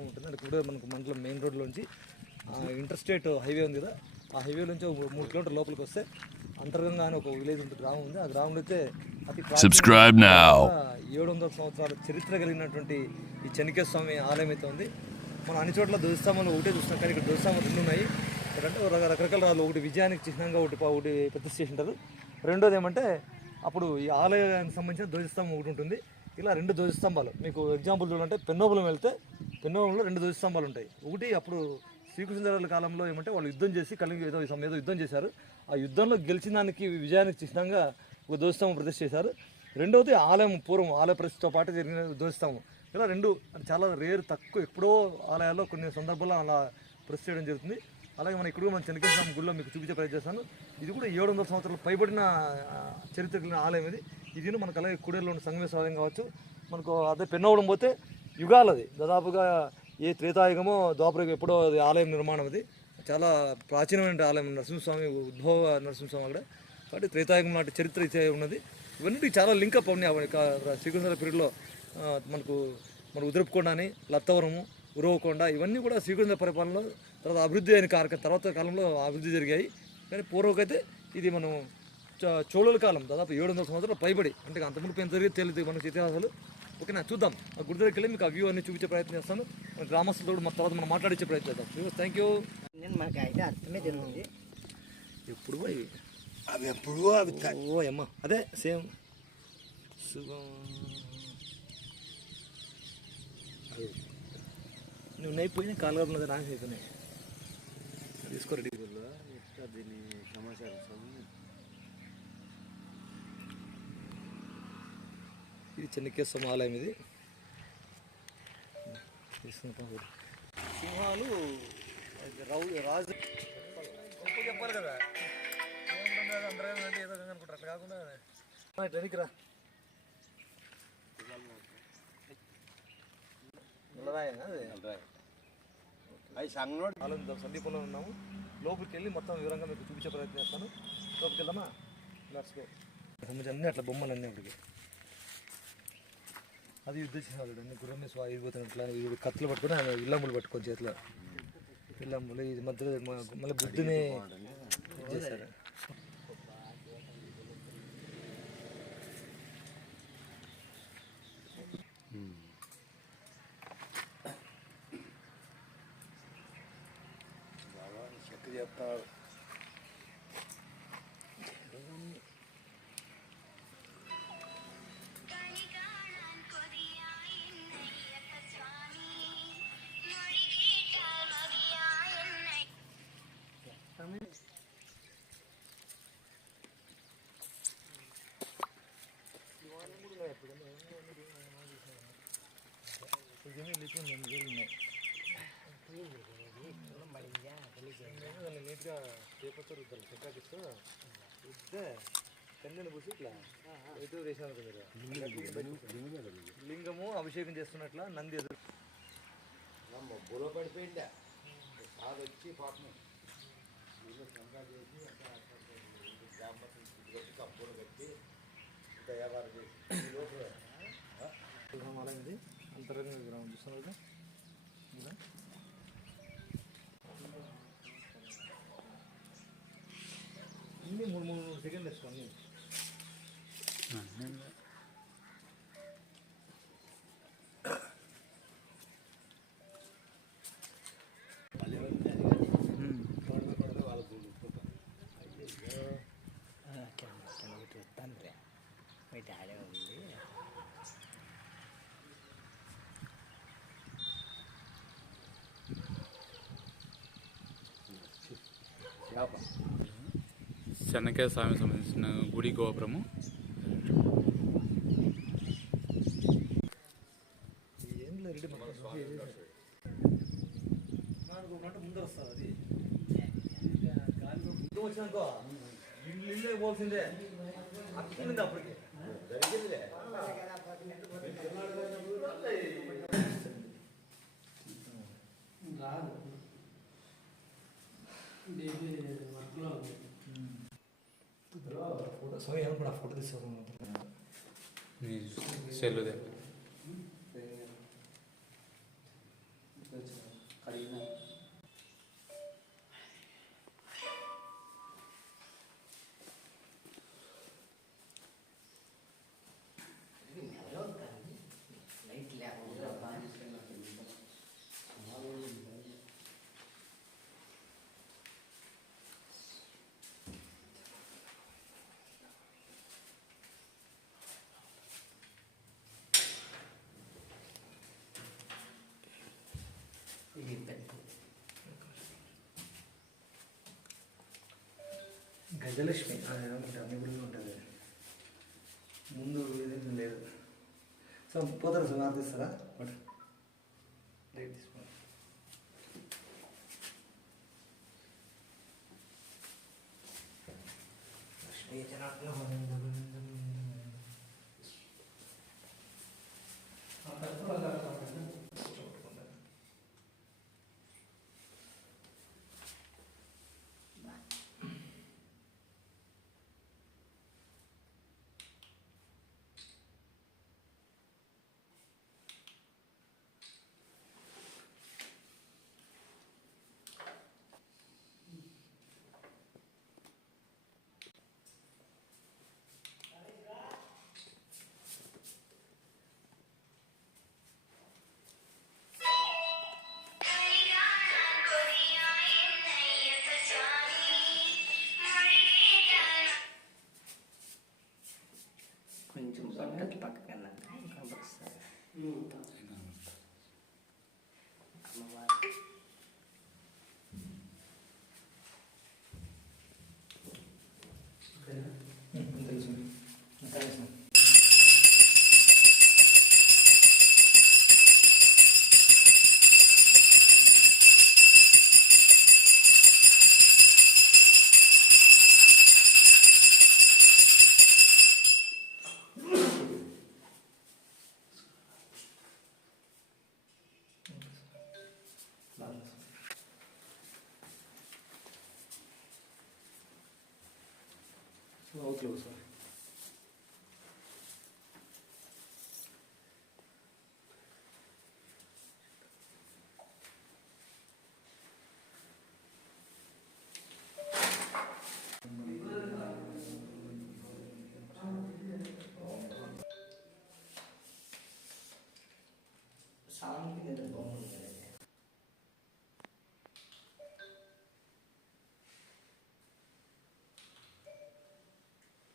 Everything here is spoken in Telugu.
గ్రామం ఉంటుంది. అంటే కూడా మనకు మండలం మెయిన్ రోడ్లోంచి ఇంటర్స్టేట్ హైవే ఉంది కదా, ఆ హైవే నుంచి 3 కిలోమీటర్ లోపలికి వస్తే అంతర్గంగా అని ఒక విలేజ్ ఉంటుంది, గ్రామం ఉంది. ఆ గ్రామంలో అయితే అతి 700 సంవత్సరాల చరిత్ర కలిగినటువంటి ఈ చెన్నకేశ్వర స్వామి ఆలయం అయితే ఉంది. మనం అన్ని చోట్ల ధ్వజస్తంభాలు ఒకటే చూస్తాం, కానీ ఇక్కడ ధ్వజస్తంభాలు 2 ఉన్నాయి. అంటే రకరకాల రాళ్ళు, ఒకటి విజయానికి చిహ్నంగా ఒకటి ప్రతిష్ఠ చేసింటారు. రెండోది ఏమంటే అప్పుడు ఈ ఆలయానికి సంబంధించిన ధ్వజస్తంభం ఒకటి ఉంటుంది. ఇలా 2 ధ్వజస్తంభాలు మీకు ఎగ్జాంపుల్ చూడంటే పెన్నోబులం వెళ్తే పెన్నోబులంలో 2 ధ్వజస్తంభాలు ఉంటాయి. ఒకటి అప్పుడు శ్రీకృష్ణదేవరాయల కాలంలో ఏమంటే వాళ్ళు యుద్ధం చేసి కలిగి ఏదో యుద్ధం చేశారు. ఆ యుద్ధంలో గెలిచిన దానికి విజయానికి చిహ్నంగా ఒక ధ్వజస్తంభం ప్రతిష్ఠ చేశారు. రెండవది ఆలయం పూర్వం ఆలయ ప్రతిష్ఠతో పాటు జరిగిన ధ్వజస్తంభం. ఇలా 2 చాలా రేర్, తక్కువ, ఎప్పుడో ఆలయాల్లో కొన్ని సందర్భాల్లో అలా ప్రతిష్ఠ చేయడం జరుగుతుంది. అలాగే మనం ఇక్కడ మన చెన్నకేశ్వర స్వామి గుడిలో మీకు చూపించే ప్రయత్నం చేస్తాను. ఇది కూడా 700 సంవత్సరాలు పైబడిన చరిత్ర కలిగిన ఆలయం ఇది. ఇది మనకు అలాగే కుడేరులో ఉన్న సంగమేశ్వర ఆలయం కావచ్చు. మనకు అదే పెన్నవడం పోతే యుగాలు, అది దాదాపుగా ఏ త్రేతాయుగమో ద్వాపరయుగం ఎప్పుడో అది ఆలయం నిర్మాణం. అది చాలా ప్రాచీనమైన ఆలయం, నరసింహస్వామి ఉద్భవ నరసింహస్వామి అక్కడ. కాబట్టి త్రేతాయుగం నాటి చరిత్ర ఇచ్చే ఉన్నది. ఇవన్నీ చాలా లింకప్ ఉన్నాయి. శ్రీకృష్ణ పీరియడ్లో మనకు మన ఉదరపుకొండ అని, లత్తవరము, ఉరవకొండ, ఇవన్నీ కూడా శ్రీకృష్ణ పరిపాలనలో తర్వాత అభివృద్ధి అయిన తర్వాత కాలంలో అభివృద్ధి జరిగాయి. కానీ పూర్వకైతే ఇది మనం చోళుల కాలం, దాదాపు 700 సంవత్సరాలు పైబడి, అంటే అంతకుముందు ఎంత జరిగి తెలియదు మనకు ఇతిహాసాలు. ఓకేనా, చూద్దాం. ఆ గుడి దగ్గరికి వెళ్ళి మీకు ఆ వ్యూ అన్ని చూపించే ప్రయత్నం చేస్తాను. గ్రామస్తులతో కూడా తర్వాత మనం మాట్లాడించే ప్రయత్నం చేద్దాం. Thank you. మనకి అయితే అర్థమే తెలియదు ఎప్పుడు అవి ఎప్పుడు అవి ఓ అమ్మ అదే సేమ్ నువ్వు నైపోయినాయి కాలుగొప్ప నాశనం అయిపోయినాయి. తీసుకో రెడీ. దీన్ని సమాచారం ఇది చెన్నకేశ్వర ఆలయం. ఇది సింహాలు రాజు చెప్పాలి కదా, అందరూ ఏదో అనుకుంటారు. అట్లా కాకుండా ఇట్లా సందీపంలో ఉన్నాము. లోపలికి వెళ్ళి మొత్తం వివరంగా మీకు చూపించే ప్రయత్నం చేస్తాను. లోపలికి వెళ్దామా? నడుచుకో. అన్నీ అట్లా బొమ్మలు అన్నీ అప్పటికి. అది యుద్ధ చిహ్నాలు అన్ని గుర్రం మీద స్వాగిపోతున్నట్లా కత్తులు పట్టుకుని ఇల్లమ్ములు పట్టుకొని చేతిలో ఇల్లమ్ములు. ఇది మధ్యలో మళ్ళీ బుద్ధిని చేశారు. చెప్తారు నీట్గా పేపర్తో రుద్దాలి. చెక్కాకిస్తూ రుద్దే కన్నెను పూసి ఇట్లా ఎదురు వేసాను కదా. లింగము అభిషేకం చేస్తున్నట్ల నంది ఎదురు బుర్ర పడిపోయిందా కాదు వచ్చి పాపం చేసి కట్టి కప్పులు కట్టి దయావారం చేసి అలాంటిది అంతరంగ గ్రామం చూస్తున్నారు కదా. ఇన్ని 3 సెకండ్లు వేసుకోండి. చెన్నకేశ్వర స్వామి సంబంధించిన గుడి గోపురము. ముందర వస్తుంది అది వచ్చినాకో ఇల్లు పోల్సిందే అట్లుంది అప్పటికి జరిగిందిలే. ఫోటో స్వామి ఏమన్నా ఫోటో తీసుకోవాలి సెల్లుదే ఇది పెద్ద గజలక్ష్మి అన్ని గుడిలో ఉంటుంది. ముందు ఏదైనా లేదు. సో పోతారా సార్ ఆర్తిస్తారా బట్ రైట్ తీసుకోండి. లక్ష్మీ జనార్దన కొంచెం పక్కకి పక్కకన్నా కనపడుతుంది. అమ్మవారు తెలుసు తెలుసు. Okay sir.